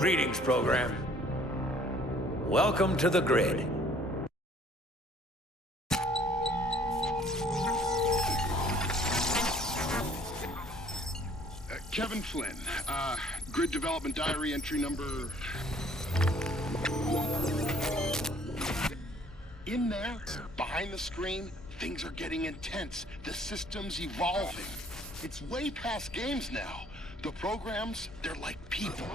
Greetings, program. Welcome to the grid. Kevin Flynn, grid development diary entry number... In there, behind the screen, things are getting intense. The system's evolving. It's way past games now. The programs, they're like people.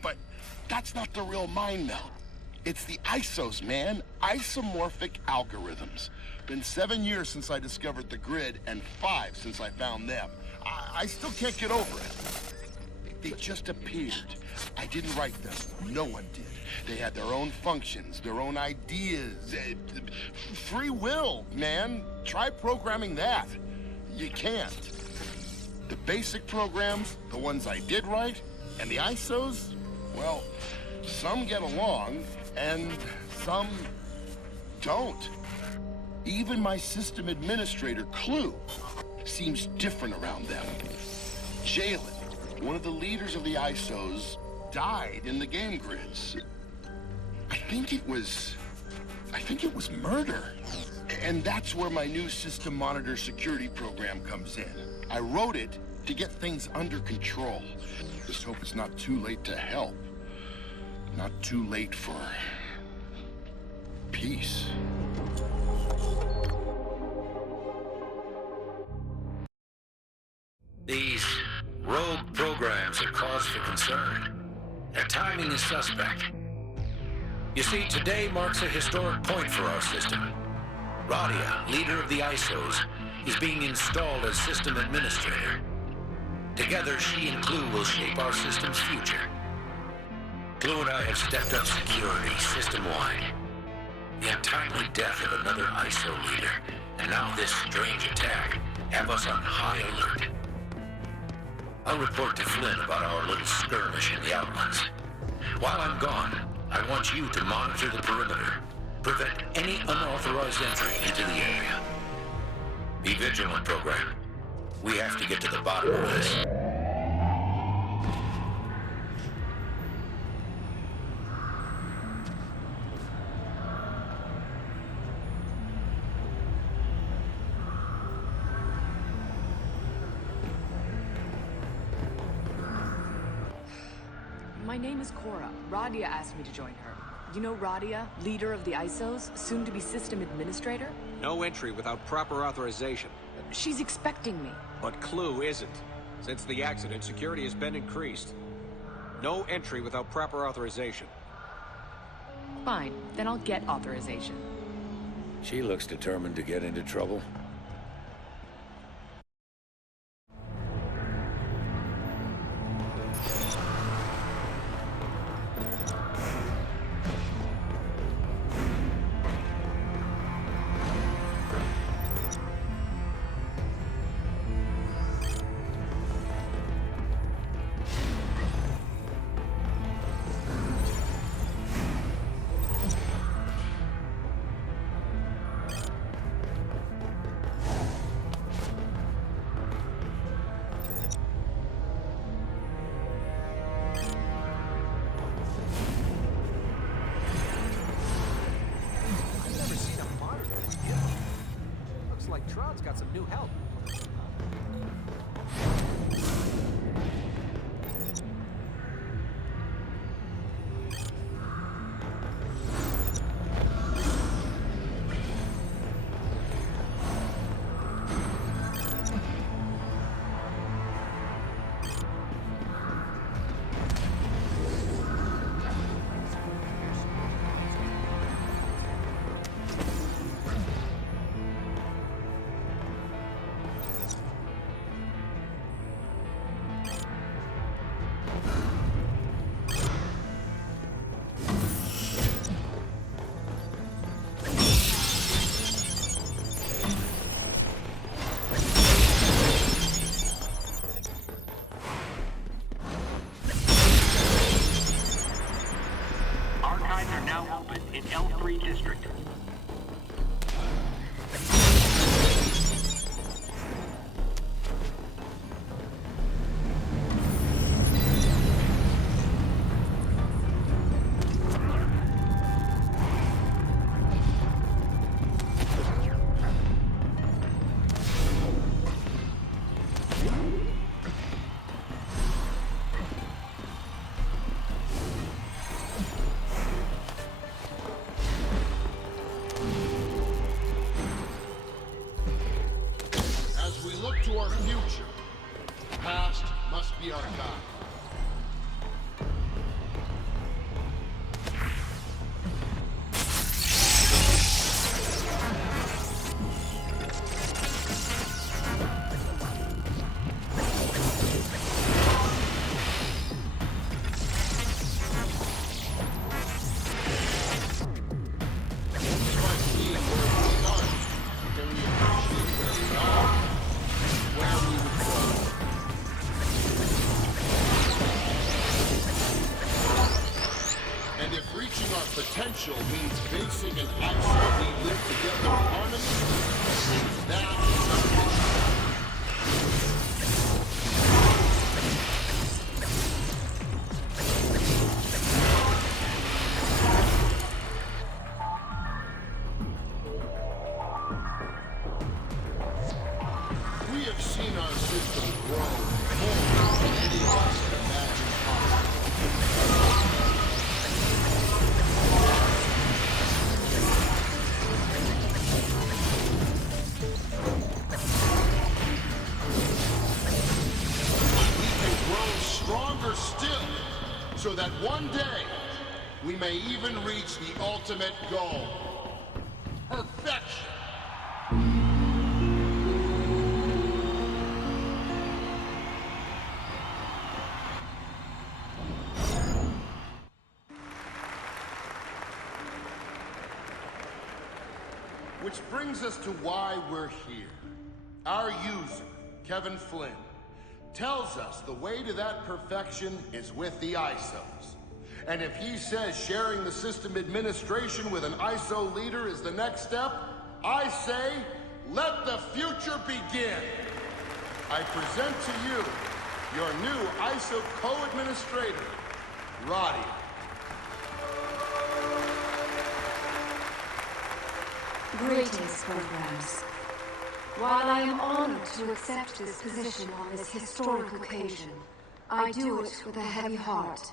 But that's not the real mind meld. It's the ISOs, man. Isomorphic algorithms. Been 7 years since I discovered the grid, and 5 since I found them. I still can't get over it. They just appeared. I didn't write them. No one did. They had their own functions, their own ideas. Free will, man. Try programming that. You can't. The basic programs, the ones I did write, and the ISOs, well, some get along, and some don't. Even my system administrator, Clue, seems different around them. Jalen, one of the leaders of the ISOs, died in the game grids. I think it was murder. And that's where my new system monitor security program comes in. I wrote it to get things under control. Just hope it's not too late to help. Not too late for peace. These rogue programs are cause for concern. Their timing is suspect. You see, today marks a historic point for our system. Radia, leader of the ISOs, is being installed as system administrator. Together, she and Clue will shape our system's future. Clue and I have stepped up security system-wide. The untimely death of another ISO leader, and now this strange attack, have us on high alert. I'll report to Flynn about our little skirmish in the Outlands. While I'm gone, I want you to monitor the perimeter. Prevent any unauthorized entry into the area. Be vigilant, program. We have to get to the bottom of this. My name is Cora. Radia asked me to join her. You know Radia, leader of the ISOs, soon to be system administrator? No entry without proper authorization. She's expecting me. But Clue isn't. Since the accident, security has been increased. No entry without proper authorization. Fine, then I'll get authorization. She looks determined to get into trouble. Tron's got some new help. in L3 District. Potential means basic and absolutely live together in harmony. That is our mission. We have seen our system grow more than any of us can imagine possible. Stronger still, so that one day we may even reach the ultimate goal. Perfection! Which brings us to why we're here. Our user, Kevin Flynn, tells us the way to that perfection is with the ISOs. And if he says sharing the system administration with an ISO leader is the next step, I say, let the future begin. I present to you your new ISO co-administrator, Roddy. Greetings, programs. While I am honored to accept this position on this historic occasion, I do it with a heavy heart.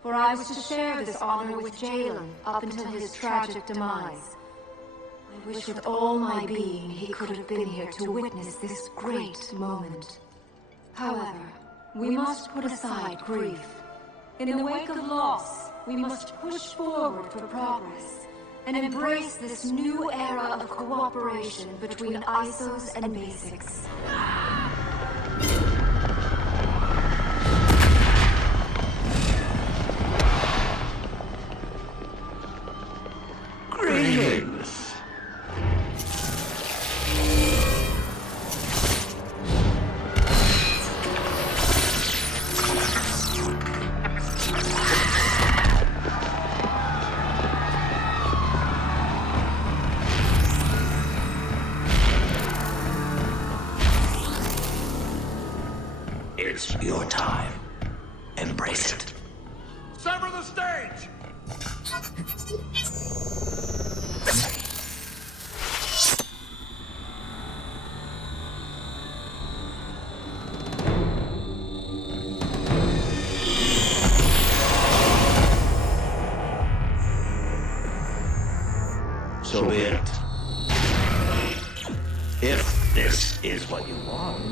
For I was to share this honor with Jalen up until his tragic demise. I wish with all my being he could have been here to witness this great moment. However, we must put aside grief. In the wake of loss, we must push forward for progress and embrace this new era of cooperation between ISOs and basics. Greetings. It's your time. Embrace it. Sever the stage! So be it. If this is what you want.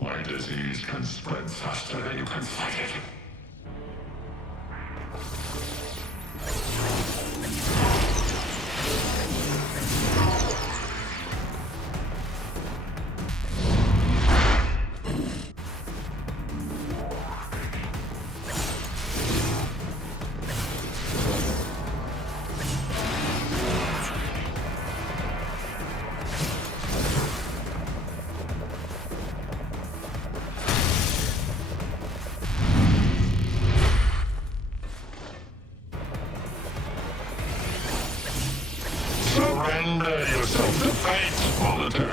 My disease can spread faster than you can fight it. Surrender yourself to fate, Molitor.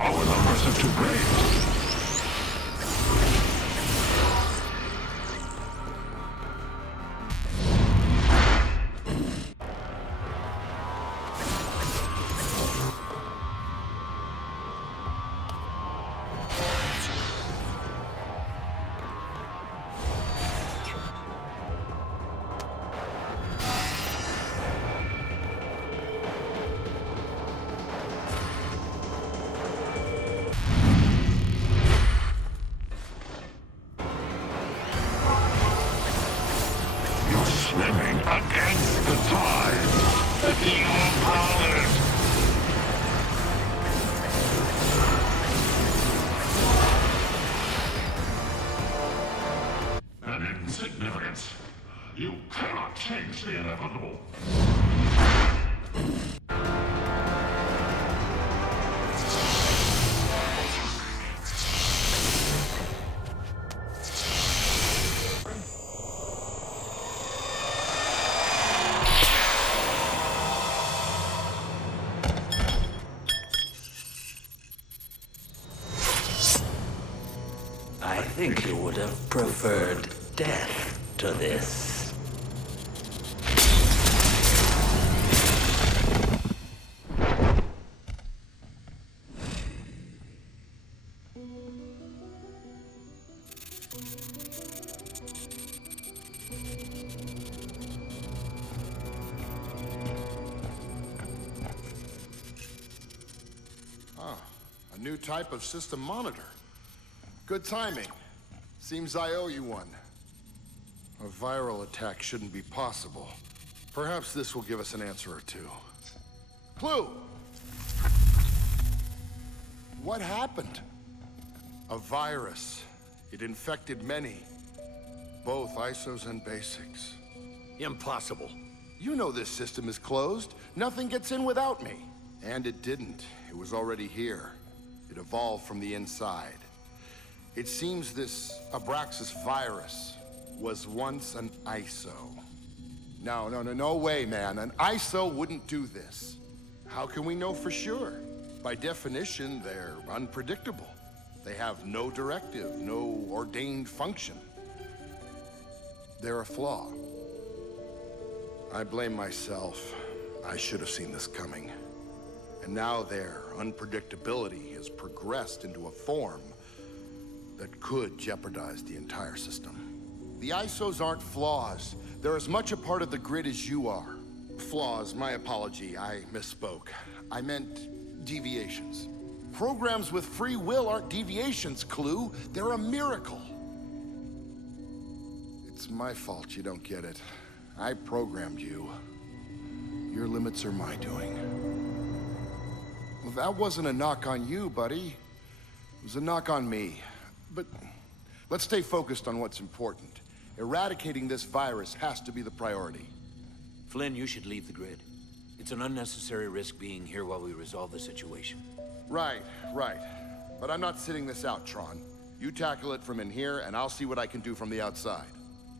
Our numbers are too great. against the inevitable. I think you would have preferred death to this. A new type of system monitor. Good timing. Seems I owe you one. A viral attack shouldn't be possible. Perhaps this will give us an answer or two. Clue! What happened? A virus. It infected many. Both ISOs and basics. Impossible. You know this system is closed. Nothing gets in without me. And it didn't. It was already here. It evolved from the inside. It seems this Abraxas virus was once an ISO. No way, man. An ISO wouldn't do this. How can we know for sure? By definition, they're unpredictable. They have no directive, no ordained function. They're a flaw. I blame myself. I should have seen this coming. And now their unpredictability has progressed into a form that could jeopardize the entire system. The ISOs aren't flaws. They're as much a part of the grid as you are. Flaws, my apology, I misspoke. I meant deviations. Programs with free will aren't deviations, Clue. They're a miracle. It's my fault you don't get it. I programmed you. Your limits are my doing. Well, that wasn't a knock on you, buddy. It was a knock on me. But let's stay focused on what's important. Eradicating this virus has to be the priority. Flynn, you should leave the grid. It's an unnecessary risk being here while we resolve the situation. Right. But I'm not sitting this out, Tron. You tackle it from in here, and I'll see what I can do from the outside.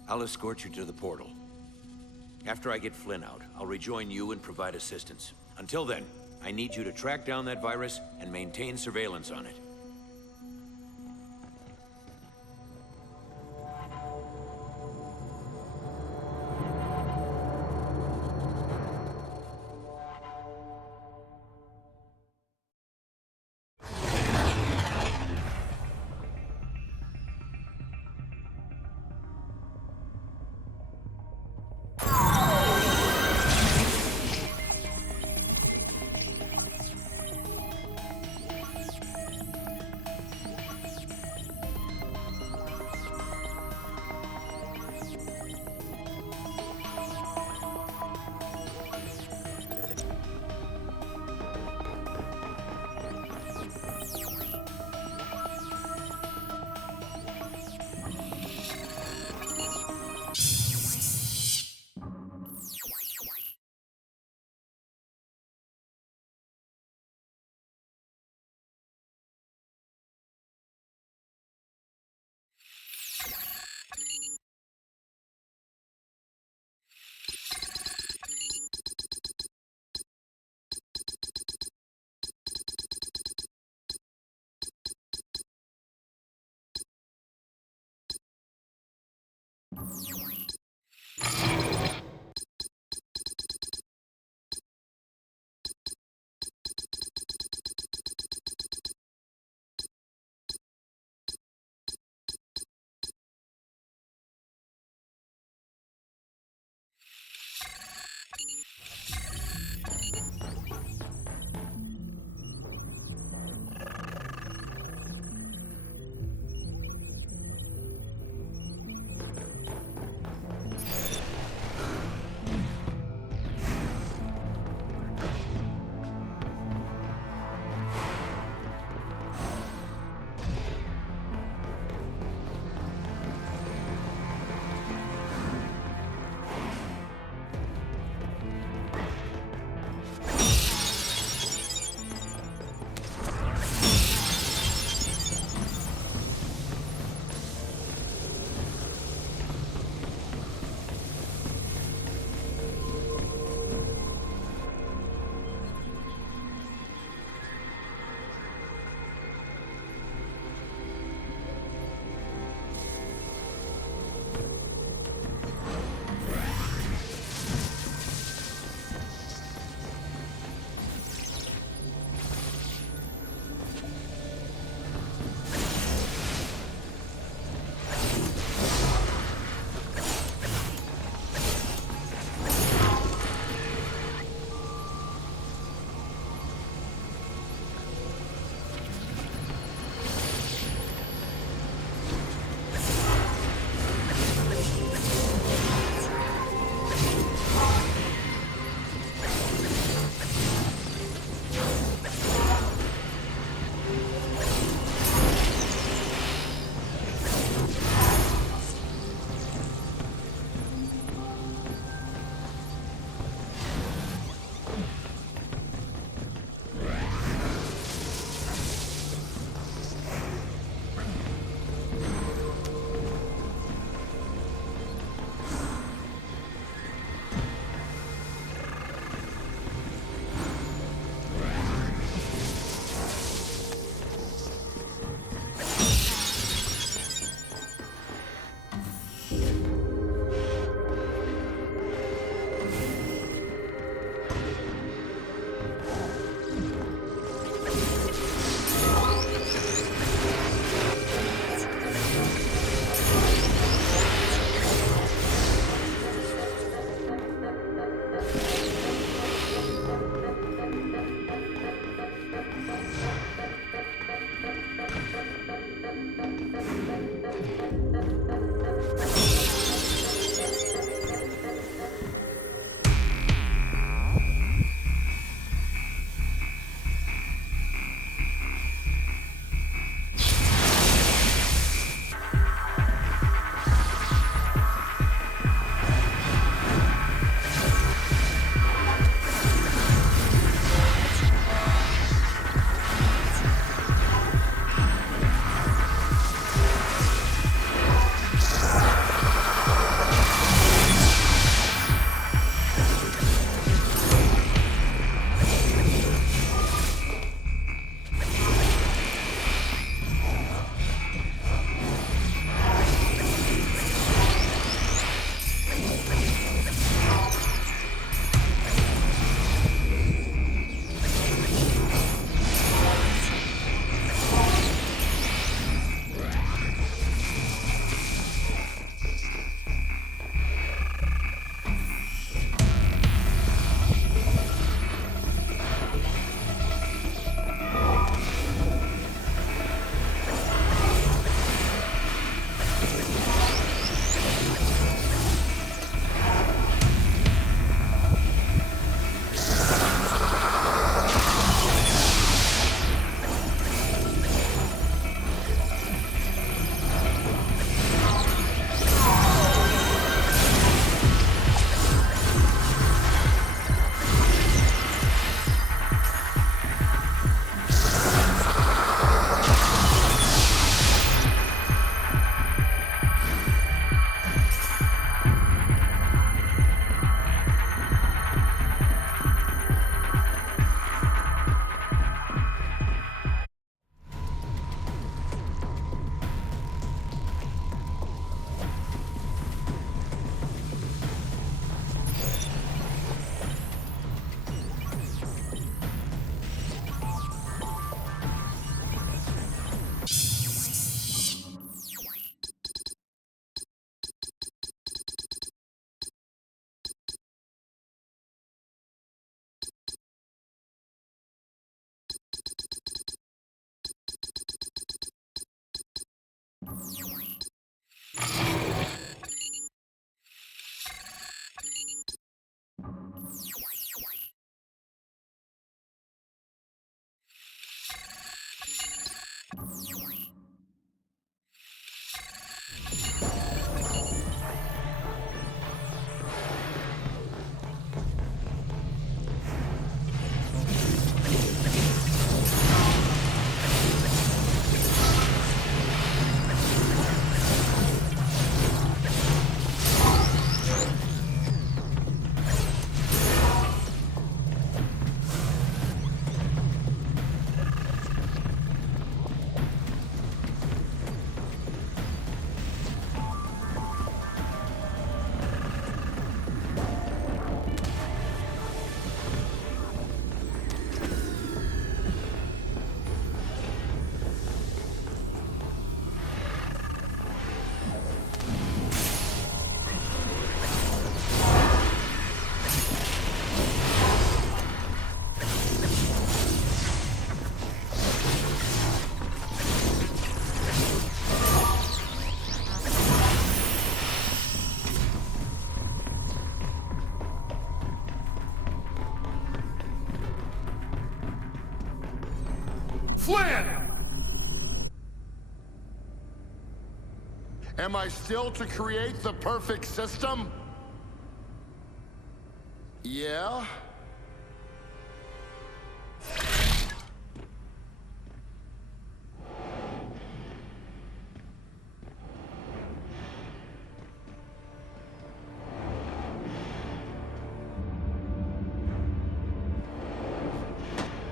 I'll escort you to the portal. After I get Flynn out, I'll rejoin you and provide assistance. Until then, I need you to track down that virus and maintain surveillance on it. Flynn! Am I still to create the perfect system? Yeah?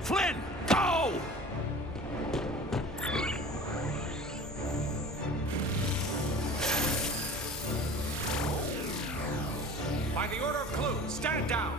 Flynn, go! By the order of Clue, stand down.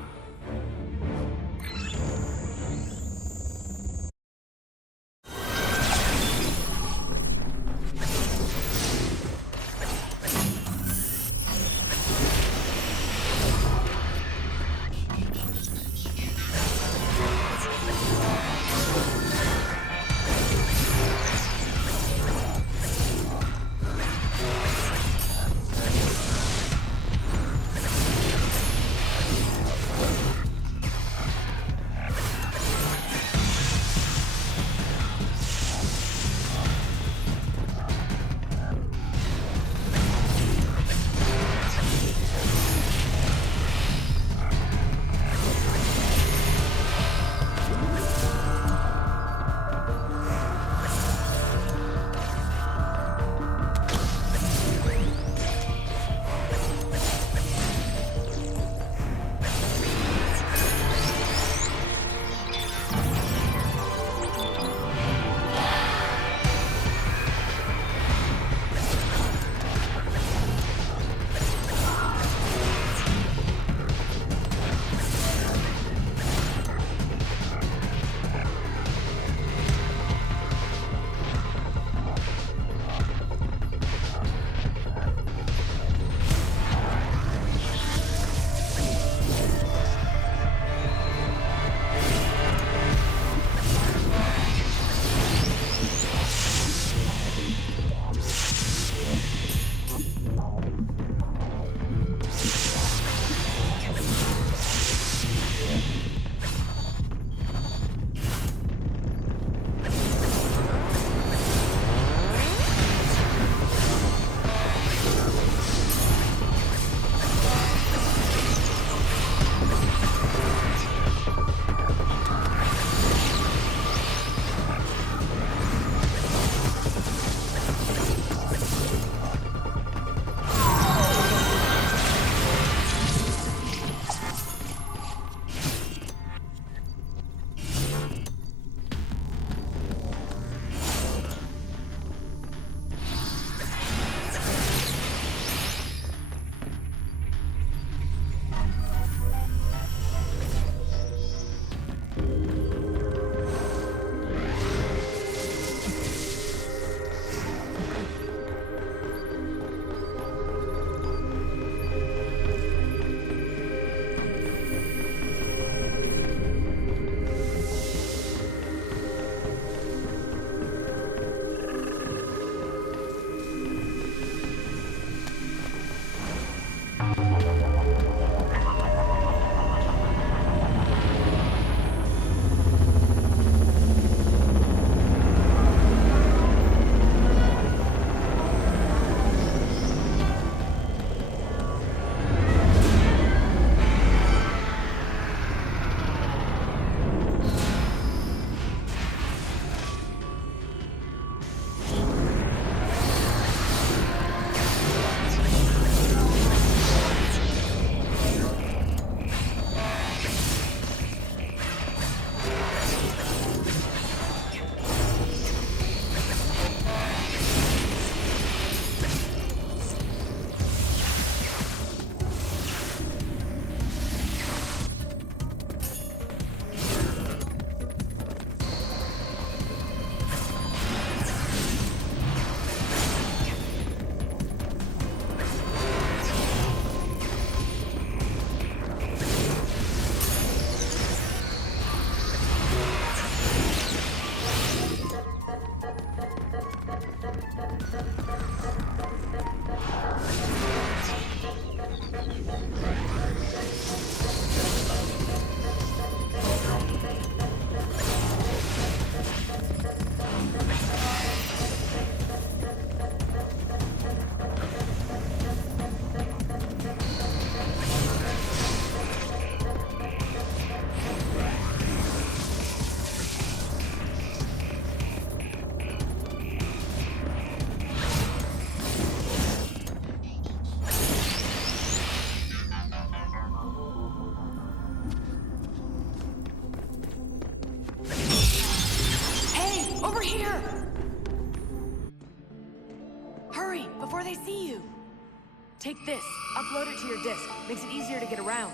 here! Hurry, before they see you! Take this, upload it to your disk. Makes it easier to get around.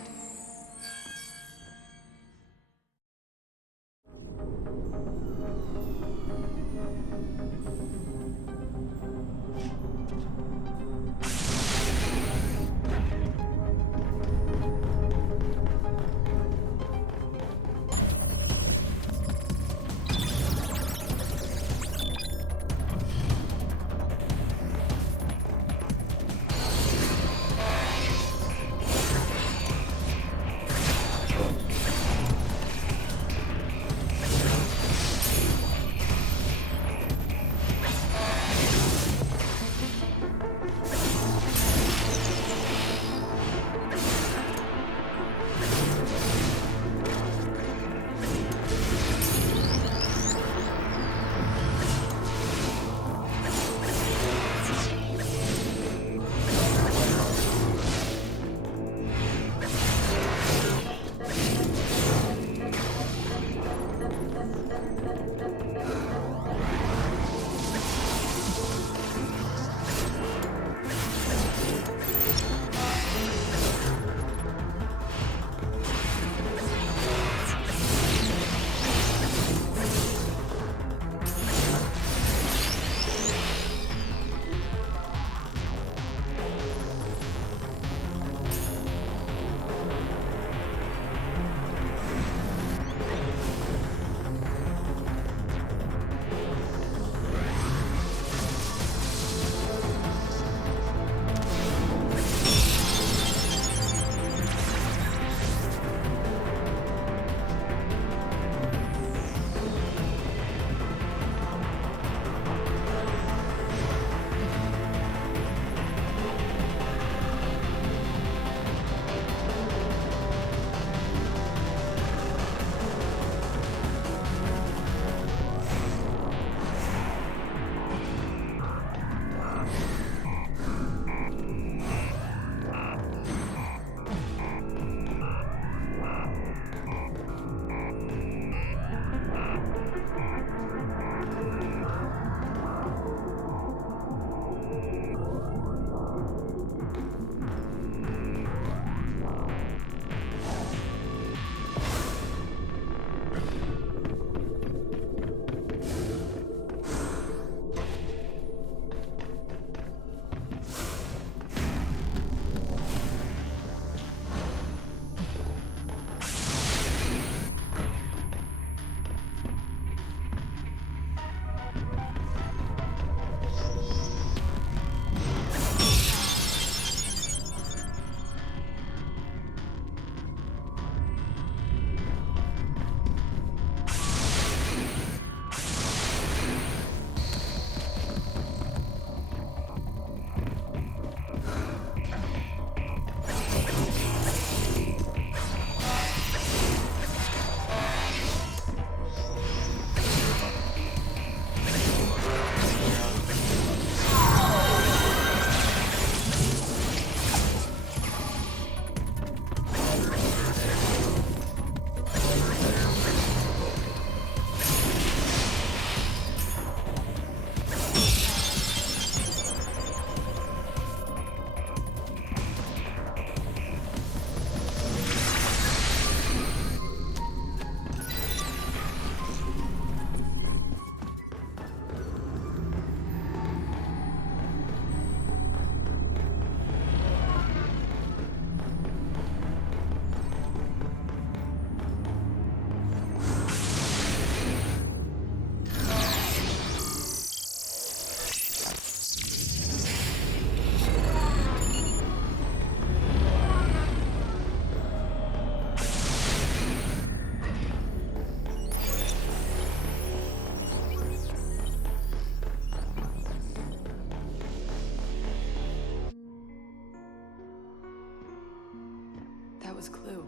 was Clue.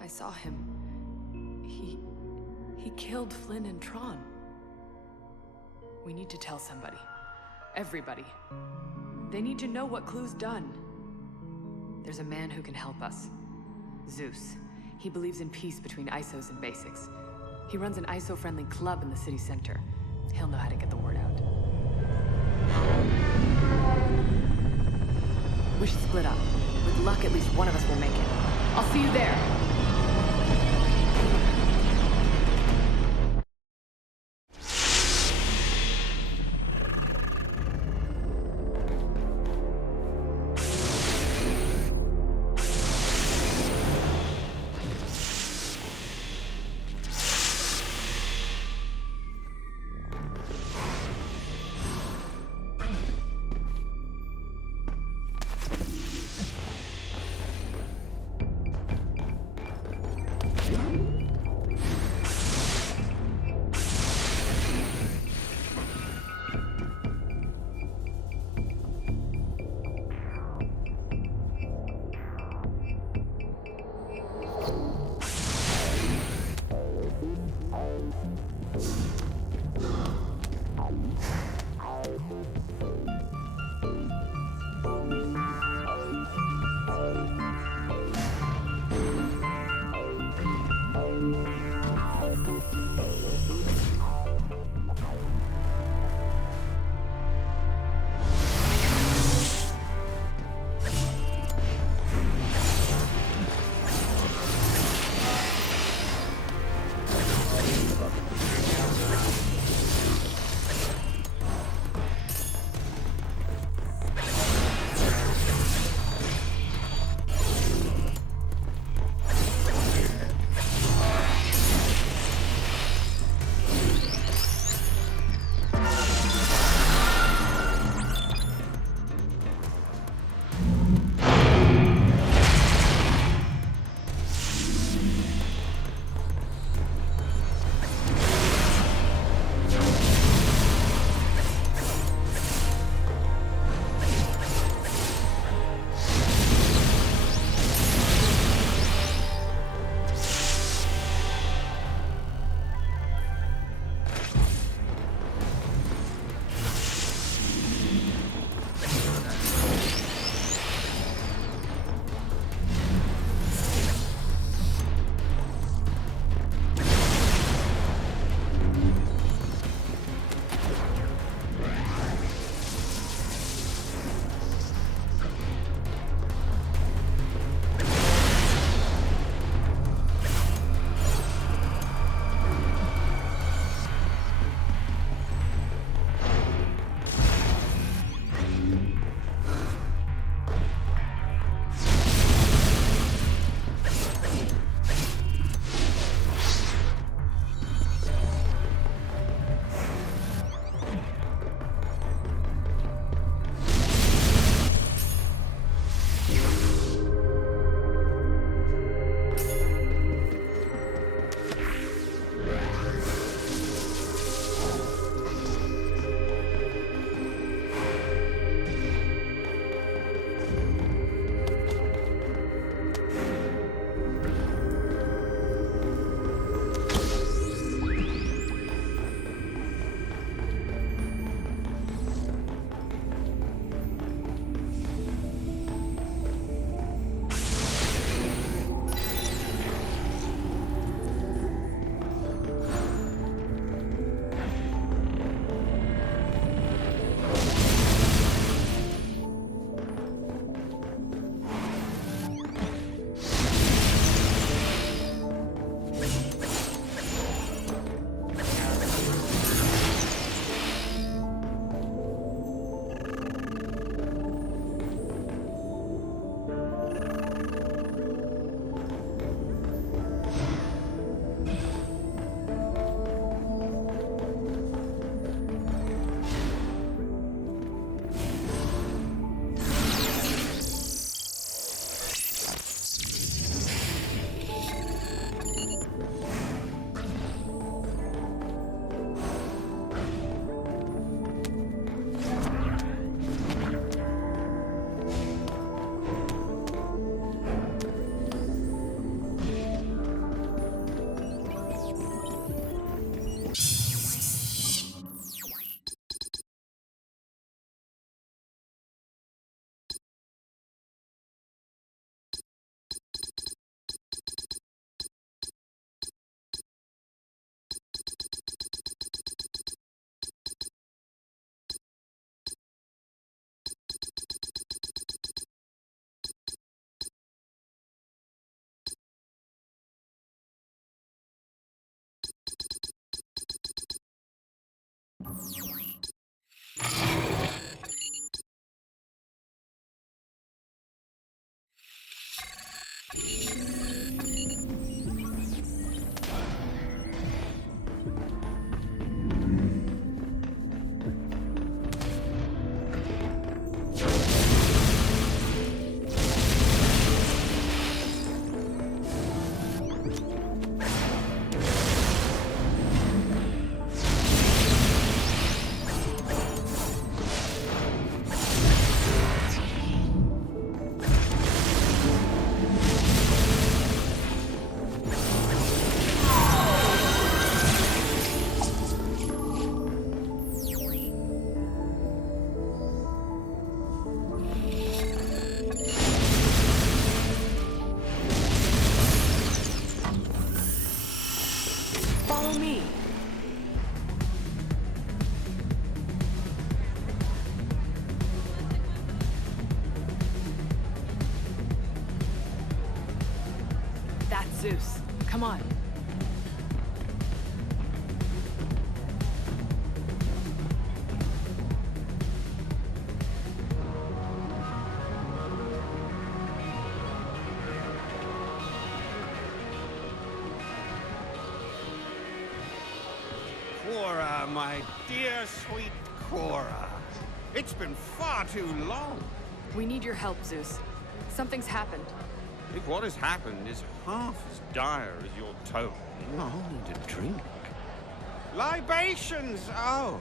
I saw him. He killed Flynn and Tron. We need to tell somebody. Everybody. They need to know what Clue's done. There's a man who can help us. Zeus. He believes in peace between ISOs and basics. He runs an ISO-friendly club in the city center. He'll know how to get the word out. We should split up. With luck, at least one of us will make it. I'll see you there! Follow me. That's Zeus. Come on. Cora, my dear, sweet Cora. It's been far too long. We need your help, Zeus. Something's happened. If what has happened is half as dire as your tone, I'll need a drink. Libations! Oh.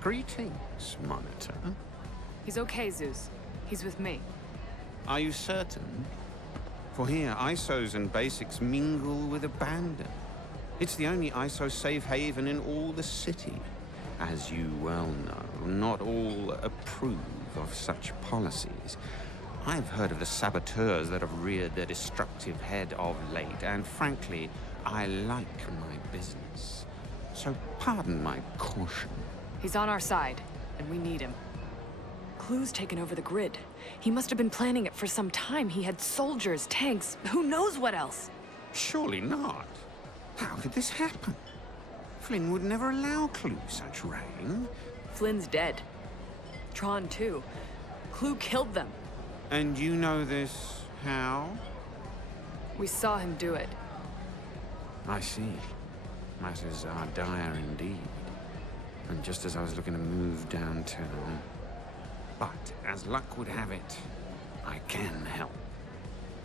Greetings, Monitor. He's okay, Zeus. He's with me. Are you certain? For here, ISOs and basics mingle with abandon. It's the only ISO safe haven in all the city. As you well know, not all approve of such policies. I've heard of the saboteurs that have reared their destructive head of late, and frankly, I like my business. So pardon my caution. He's on our side, and we need him. Clue's taken over the grid. He must have been planning it for some time. He had soldiers, tanks, who knows what else? Surely not. How could this happen? Flynn would never allow Clue such reign. Flynn's dead. Tron, too. Clue killed them. And you know this how? We saw him do it. I see. Matters are dire indeed. And just as I was looking to move downtown. But, as luck would have it, I can help.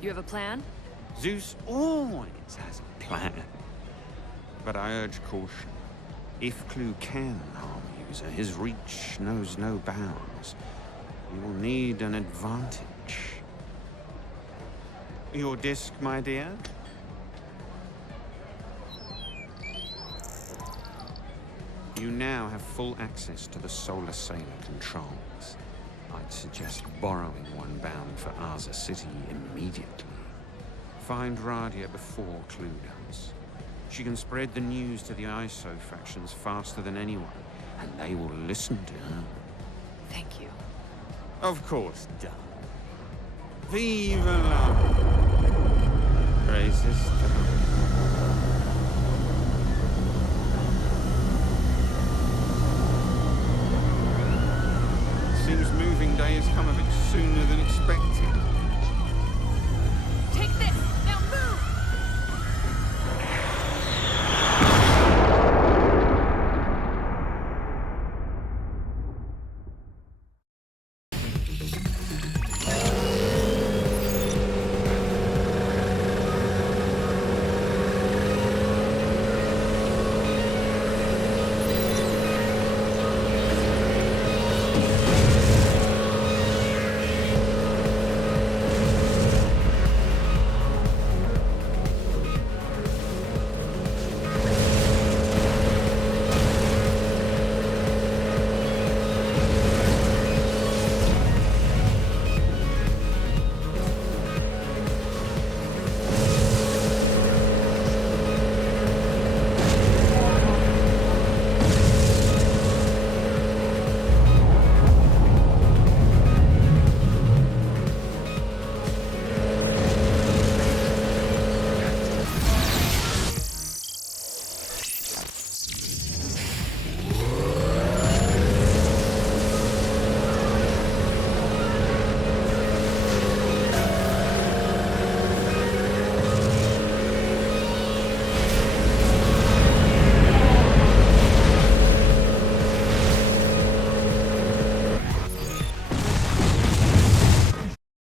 You have a plan? Zeus always has a plan. But I urge caution. If Clue can harm a user, his reach knows no bounds. You will need an advantage. Your disc, my dear? You now have full access to the Solar Sailor controls. I'd suggest borrowing one bound for Arza City immediately. Find Radia before Clue does. She can spread the news to the ISO factions faster than anyone, and they will listen to her. Thank you. Of course, darling. Vive la racist. Seems moving day has come a bit sooner than expected.